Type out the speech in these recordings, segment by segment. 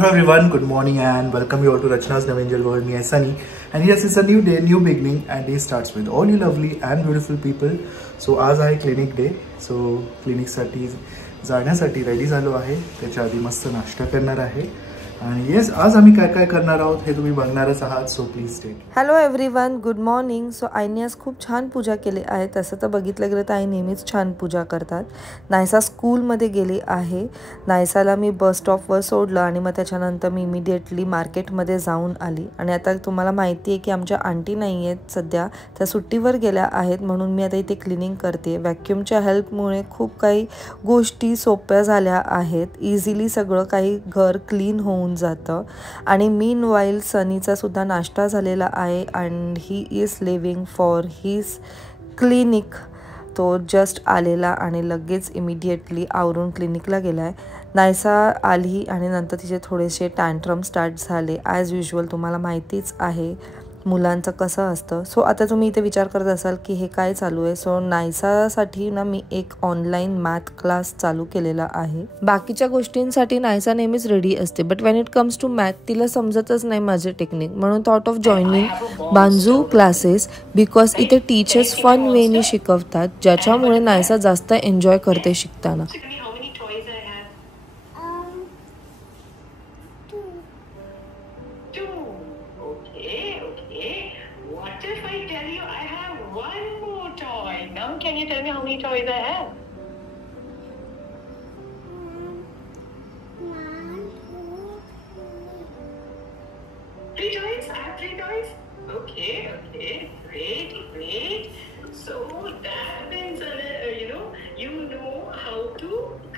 Hello everyone, good morning and welcome you all to Rachna's New Angel World. Me, Sunny, and yes, it's a new day, new beginning, and day starts with all you lovely and beautiful people. So आज आहे clinic day. So क्लिनिकसाठी जाण्यासाठी ready झालो आहे. त्याच्या आधी मस्त नाश्ता करणार आहे. आणि येस, आज आम्ही काय काय करणार आहोत हे तुम्ही बघणारच आहात. So please stay. Hello everyone, good morning. So आईने आज खूप छान पूजा केली आहे. तसं तर बघितलं गेलं तर आई नेहमीच छान पूजा करतात. नायसा स्कूलमध्ये गेली आहे. नायसाला मी बस स्टॉपवर सोडलं आणि मग त्याच्यानंतर मी इमिडिएटली मार्केटमध्ये जाऊन आली. आणि आता तुम्हाला माहिती आहे की आमच्या आंटी नाही आहेत सध्या, त्या सुट्टीवर गेल्या आहेत, म्हणून मी आता इथे क्लिनिंग करते. व्हॅक्यूमच्या हेल्पमुळे खूप काही गोष्टी सोप्या झाल्या आहेत. इझिली सगळं काही घर क्लीन होऊन जातं. आणि मीन वाईल सनीचा सुद्धा नाश्ता झालेला आहे and he is living for his clinic. तो जस्ट आलेला आणि लगेच इमिडिएटली आवरून क्लिनिकला गेला आहे. नायसा आली आणि नंतर तिचे थोडेसे टँट्रम स्टार्ट झाले. ॲज युजल तुम्हाला माहितीच आहे मुलांचं कसं असतं. सो आता तुम्ही इथे विचार करत असाल की हे काय चालू आहे. सो नायसासाठी ना मी एक ऑनलाईन मॅथ क्लास चालू केलेला आहे. बाकीच्या गोष्टींसाठी नायसा नेहमीच रेडी असते, but when it comes to math तिला समजतच नाही माझे टेक्निक. म्हणून thought of joining Banjoo classes because इथे टीचर्स फन वेनी शिकवतात, ज्याच्यामुळे नायसा जास्त एन्जॉय करते शिकताना. Can you tell me how many toys I have? 1, 2, 3 toys? I have 3 toys? Okay, great. So that means, you know how to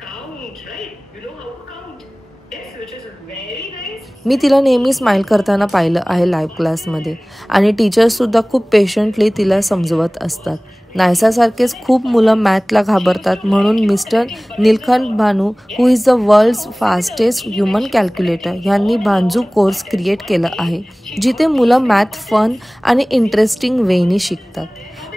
count, right? You know how to count. Yes, which is very nice. मी तिला नेहमी smile करताना पाहिलं आहे live क्लासमध्ये आणि टीचर्ससुद्धा खूप patiently तिला समजवत असतात. नायसासारखेच खूप मुलं मॅथला घाबरतात, म्हणून mister Neelkanth Bhanu who is the world's fastest human calculator ह्यांनी बांजू कोर्स क्रिएट केलं आहे, जिथे मुलं मॅथ फन आणि इंटरेस्टिंग वेनी शिकतात.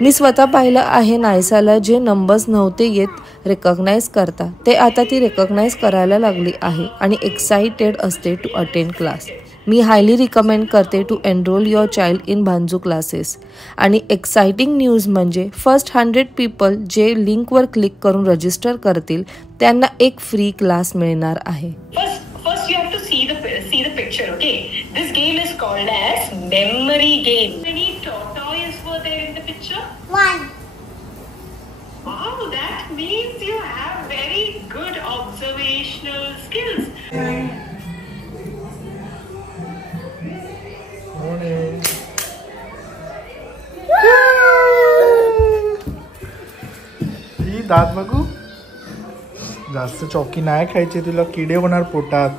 मी स्वतः पाहिलं आहे नायसाला जे नंबर्स नव्हते येत रेकग्नाइज करता, ते आता ती रेकग्नाइज करायला लागली आहे आणि एक्साइटेड असते टू अटेंड क्लास. मी हायली रिकमेंड करते to enroll your child in Banjoo classes. आणि एक्साइटिंग न्यूज म्हणजे फर्स्ट 100 पीपल जे लिंकवर क्लिक करून रजिस्टर करतील त्यांना एक फ्री क्लास मिळणार आहे. First you have to see the picture, okay? This game is called as memory game. How many tortoises were there in the picture? 1. Wow, that means you have very good observational skills. दात बघू, जास्त चॉकी नाही खायची, तुला किडे होणार पोटात.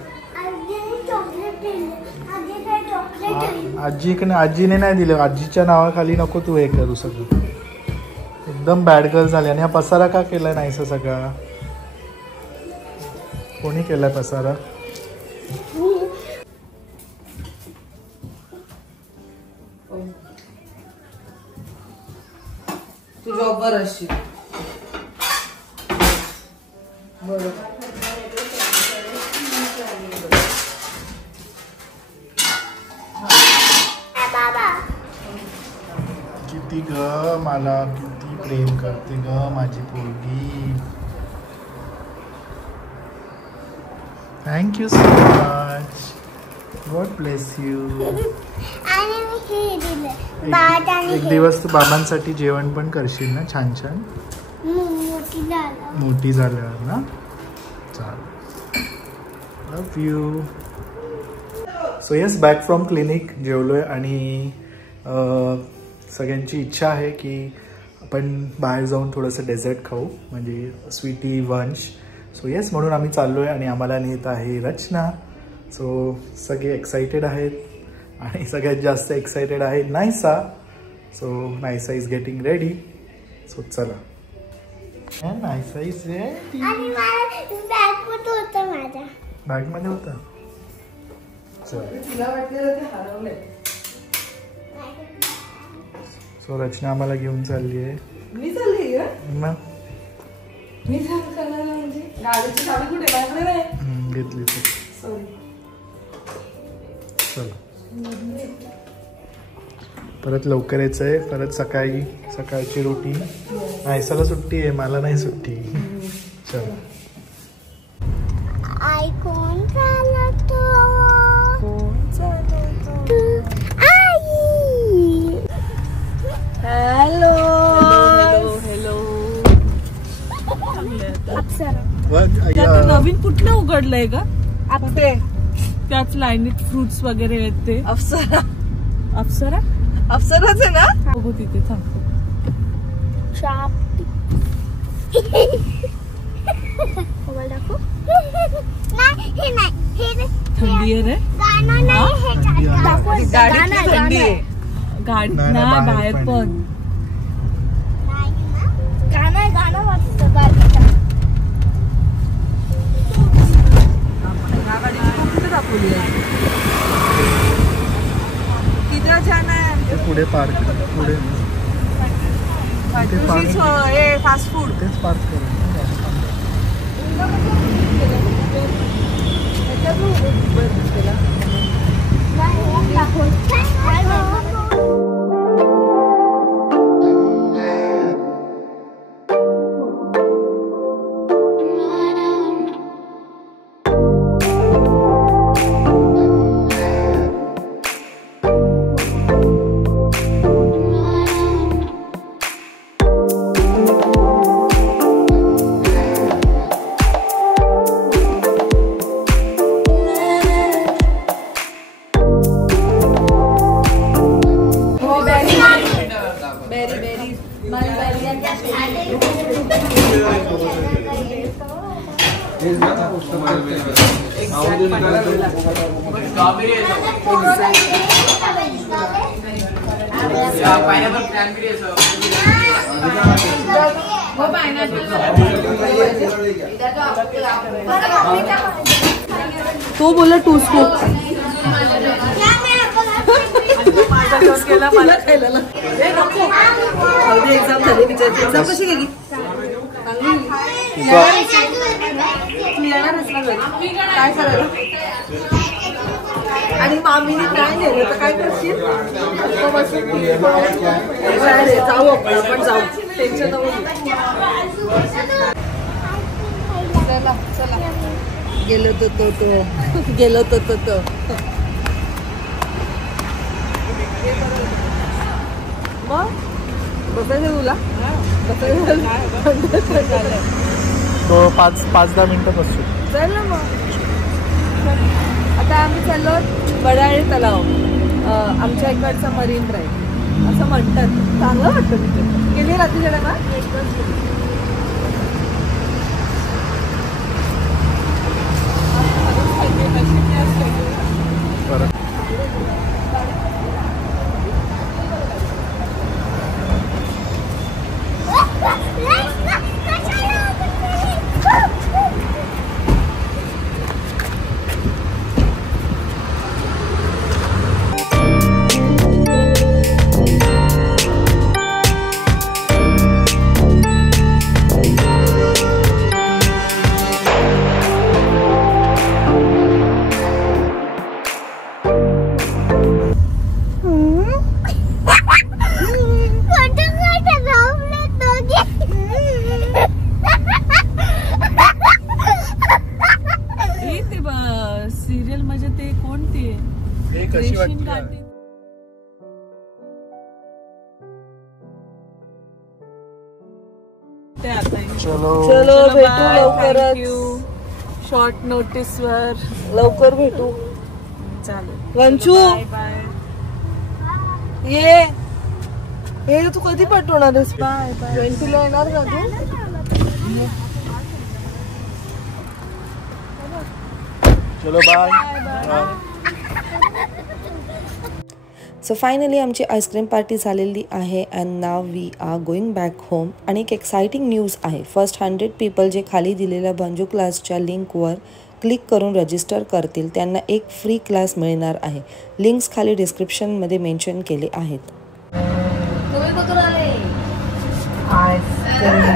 आजीने नाही दिलं, आजीच्या नावाखाली नको तू हे करू. सगळं एकदम बॅड गर्ल झाली. आणि हा पसारा का केलाय नाहीसा सगळा? कोणी केलाय पसारा? तू जॉबवर असशील किती ग मला किती प्रेम करते ग माझी पोरगी. Thank you so much. God bless you. एक दिवस तू बाबांसाठी जेवण पण करशील ना छान छान, मोठी झाल्यावर ना. चालेल, love you. So yes, back from clinic. जेवलोय आणि सगळ्यांची इच्छा आहे की आपण बाहेर जाऊन थोडंसं डेझर्ट खाऊ, म्हणजे स्वीटी वंश. सो येस, म्हणून आम्ही चाललो आहे आणि आम्हाला नेत आहे रचना. सो सगळे एक्सायटेड आहेत आणि सगळ्यात जास्त एक्सायटेड आहे Naisa. So Naisa is getting ready. So चला. Naisa is ready. बॅगमध्ये होता. सो रचना आम्हाला घेऊन चालली आहे. मी चालली आहे मग मी म्हणजे गाडीची चावी कुठे? घेतली. सॉरी. चलो परत लवकर यायचंय, परत सकाळची रुटीन. नायसाला सुट्टी आहे, मला नाही सुट्टी. चलो हॅलो नवीन कुठलं उघडलंय का आपले? त्याच लाईनीत फ्रुट्स वगैरे आहेत ते. अप्सराच आहे ना. बघू तिथे थांबतो. थंडी आहे रे. गाडी थंडी आहे. गाडी नाही बाहेर पण. किधर जाना है? पुढे पार्क पुढे फास्ट फूड तेच पार्क करू. तो बोला 2 स्कूप. एक्झाम झाली विचारते. एक्झाम कशी गेली? काय करायला? आणि मामीने काय नेलं तर काय करशील? जाऊ आपण जाऊ. टेन्शन नको. चला गेलो तो मग बसायचं तुला. तो 5-10 मिनिटं बसू. चल ना मग. आता आम्ही चाललो वडाळे तलाव. आमच्या इकडचा मरीन ड्राईव्ह असं म्हणतात. चांगलं वाटतं तिथे. गेली रात्री जरा का? सिरियल म्हणजे ते कोणती चलो भेटू लवकरच. शॉर्ट नोटीस वर लवकर भेटू. चालेल वंचू. ये तू कधी पाठवणार आहेस? Bye bye. 20 ला येणार का तू? चलो बाय. सो फायनली आमची आईस्क्रीम पार्टी झालेली आहे and now we are going back home. आणि एक एक्साइटिंग न्यूज आहे. फर्स्ट 100 पीपल जे खाली दिलेल्या बंजू क्लासच्या लिंकवर क्लिक करून रजिस्टर करतील त्यांना एक फ्री क्लास मिळणार आहे. लिंक्स खाली डिस्क्रिप्शनमध्ये मेन्शन केले आहेत. आईस्क्रीम